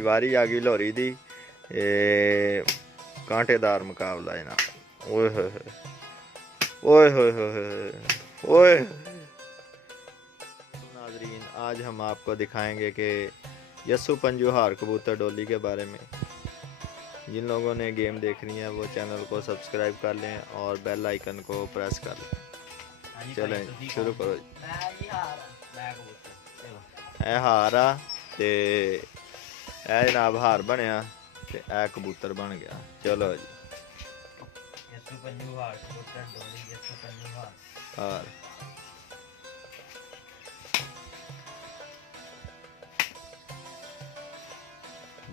वारी आ गई लोरी दी कांटेदार मुकाबला है ना। ओए होए ओए होए ओए। नाजरीन आज हम आपको दिखाएंगे कि यस्सु पंजू हार कबूतर डोली के बारे में। जिन लोगों ने गेम देखनी है वो चैनल को सब्सक्राइब कर लें और बेल आइकन को प्रेस कर लें। चलें शुरू करो। ए हार आ ते ए जनाब हार बनया ते ए कबूतर बन गया। चलो जी हार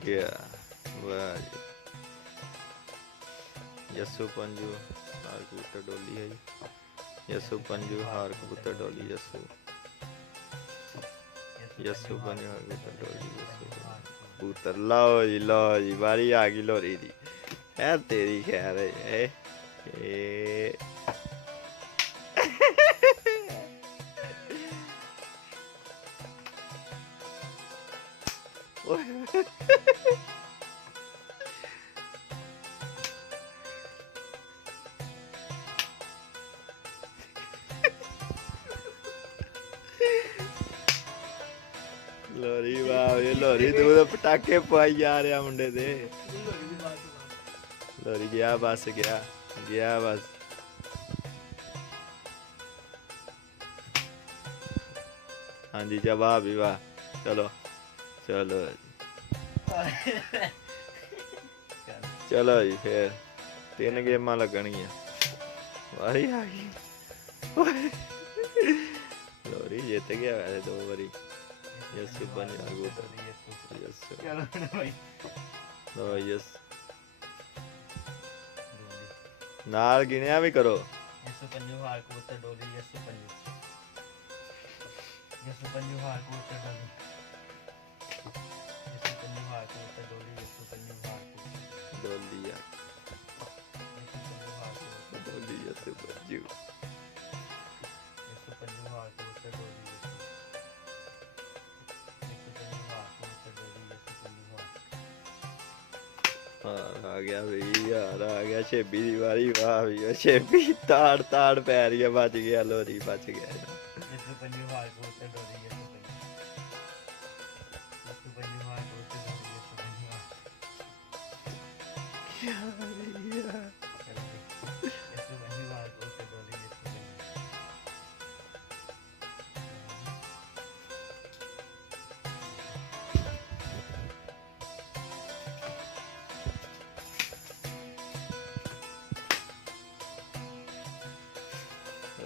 गया। वाह जी यस्सु पंजू हार कबूतर डोली है जी। यस्सु पंजू हार कबूतर डोली यस्सु यस्सु पंजू हार कबूतर डोली यस्सु कबूतर। लो जी बारी आ गई लोरी दी। है तेरी खैर है ए लोरी वाह लोरी तू तो पटाके पाई जा रहा मुंडे दे। लोरी गया बस गया बस। हाँ जी जवाब भी वाह। चलो चलो चलो जी फिर 3 गेमां लगनियां। वारी आ गई लोरी जित गया वैसे 2 बारी। यस्सु पंजू कबूतर यस्सु लो यस नाल गिनया भी करो। यस्सु पंजू हार कबूतर डोली यस्सु पंजू हार कबूतर डोली यस्सु पंजू हार कबूतर डोली यस्सु पंजू हार डोली या डोली यस्सु पंजू हार कबूतर डोली हार आ गया भाई यार आ गया छेबी दी बारी। वाह भैया छेबी ताड़ ताड़ पै रही है। बच गया लोरी बच गया। यस्सु पंजू हार कबूतर डोली यस्सु पंजू हार कबूतर डोली यस्सु पंजू हार कबूतर डोली यस्सु पंजू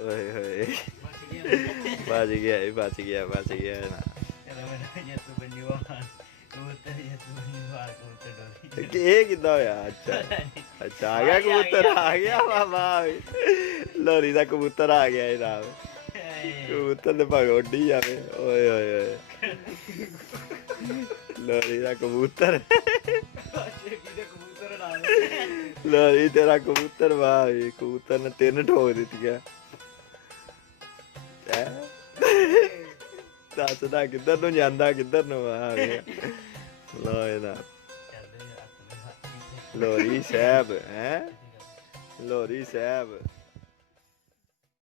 ओए होए बच गया ना। यस्सु पंजू हार कबूतर यस्सु पंजू हार कबूतर डोली ये कितना होया। अच्छा आ गया कबूतर आ गया बाबा लोरी दा कबूतर आ गया जनाब। कबूतर ते भाग उड्डी जावे। ओए ओए लोरी दा कबूतर लोरी तेरा कबूतर। वाह कबूतर ने 3 ठोक दित्तियां। दसदा किधर नूं जांदा किधर नूं आ गया। लो जनाब लोरी साहब हैं लोरी साहब।